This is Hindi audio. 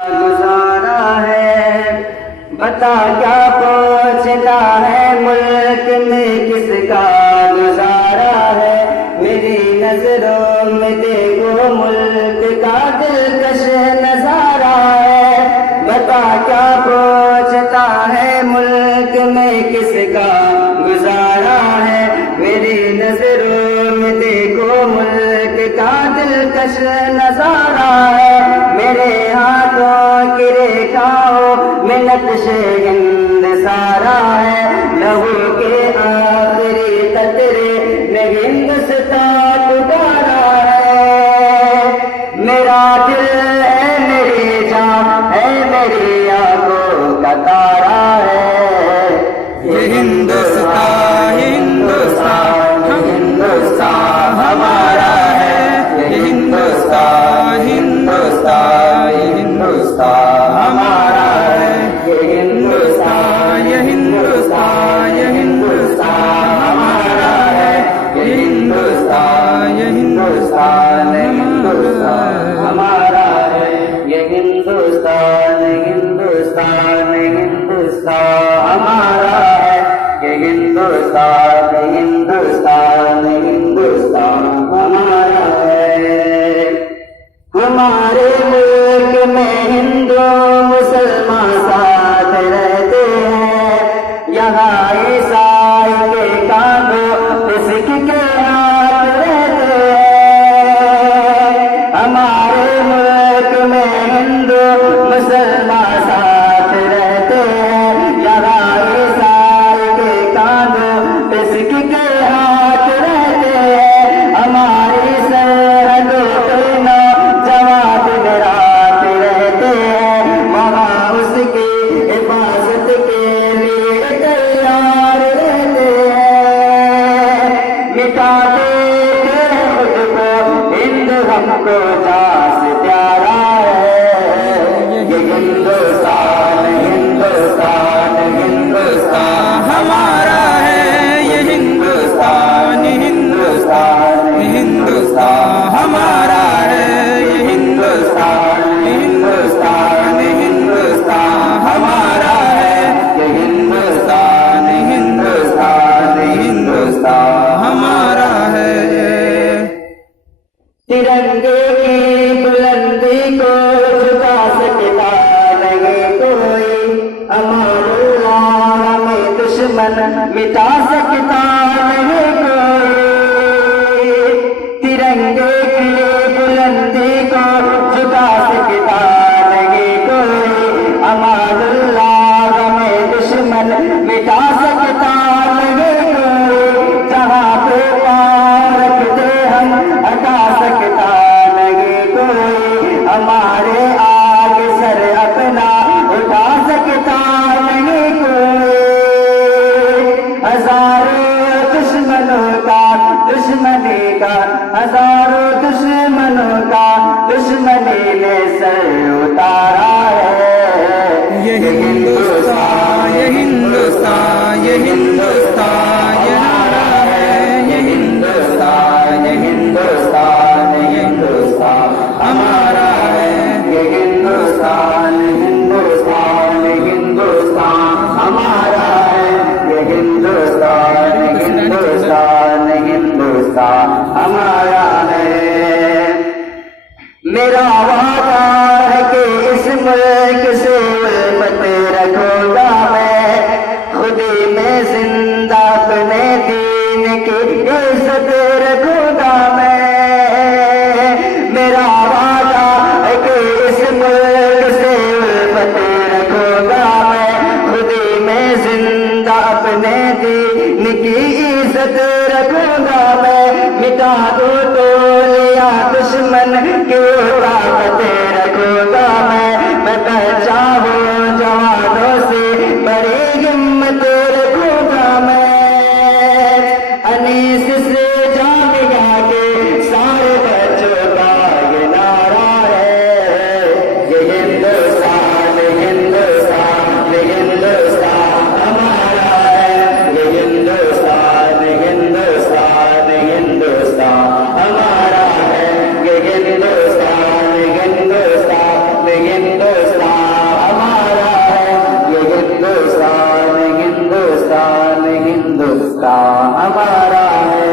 गुजारा है बता क्या पहुँचता है मुल्क में किसका गुजारा है। मेरी नजरों में देखो मुल्क का दिलकश नजारा है। बता क्या पहुँचता है मुल्क में किसका गुजारा है। मेरी नजरों में देखो मुल्क का दिलकश नजारा है। मेरे हाथों की रेखाओं में नक्श हिंद सारा है। लहू के आखिरी कतरे में हिंदुस्तान उतारा है। मेरा दिल है मेरी जान है मेरी आंखों का तारा है। ये हिंदुस्तान हिंदुस्तान हिंदुस्तान हमारा है। ये हिंदुस्तान हिंदुस्तान हिंदुस्तान हमारा है। ये हिंदुस्तान ये हिंदुस्तान ये हिंदुस्तान हमारा है। ये हिंदुस्तान ये हिंदुस्तान हिंदुस्तान हमारा है। ये हिंदुस्तान हिंदुस्तान हिंदुस्तान हमारा है। ये हिंदुस्तान हिंदुस्तान हिंदुस्तान हमारा है। हमारे मुल्क में हिंदू मुसलमान साथ रहते हैं। यहाँ ईसाई के कांधों सिख के हाथ रहते हैं। हमारे मुल्क में हिंदू मुसलमान साथ रहते हैं। यहाँ ईसाई के कांधों सिख के हाथ रहते हैं। हमारी सरहदों पे नौजवान दिन रात रहते हैं। वहाँ उसकी हिफाजत के लिए तैयार रहते हैं। मिटा देते हैं खुद को हिंद हमको जान से प्यारा है। ये हिंदुस्तान हिंदुस्तान हिंदुस्तान हमारा है। ये हिंदुस्तान हिंदुस्तान हिंदुस्तान हमारा है। ये हिंदुस्तान हिंदुस्तान हिंदुस्तान हमारा है। ये हिंदुस्तान हिंदुस्तान हिंदुस्तान हमारा है। तिरंगे की बुलंदी को झुका सकता नहीं कोई। अमरुल्लाह में दुश्मन मिटा सकता नहीं कोई। तिरंगे की बुलंदी को झुका सकता नहीं कोई। अमरुल्लाह में दुश्मन मिटा सकता नहीं कोई। जहाँ पे पाँव रखते हम हटा सकता नहीं कोई। हमारे आगे सर अपना उठा सकता नहीं कोई। हजारों दुश्मनों का दुश्मनी का हजारों दुश्मनों का दुश्मनी ने सर उतारा है। ये हिंदुस्तान ये हिंदुस्तान ये हिंदुस्तान ये हमारा है। ये हिंदुस्तान ये हिंदुस्तान ये हिंदुस्तान हमारा है। ये हिंदुस्तान हिंदुस्तान हिंदुस्तान हमारा है। ये हिंदुस्तान हिंदुस्तान हिंदुस्तान हमारा है। मेरा वादा है कि इस मुल्क से उल्फत रखूंगा मैं। खुदी में जिंदा अपने दीन की इज्जत रखूंगा मैं। मेरा वादा है कि इस मुल्क से उल्फत रखूंगा मैं। खुदी में जिंदा अपने दीन की इज्जत रखूंगा मैं। मिटा दो तो लिया दुश्मन की ताकत रखूंगा मैं। पहचान हिंदुस्तान हमारा है।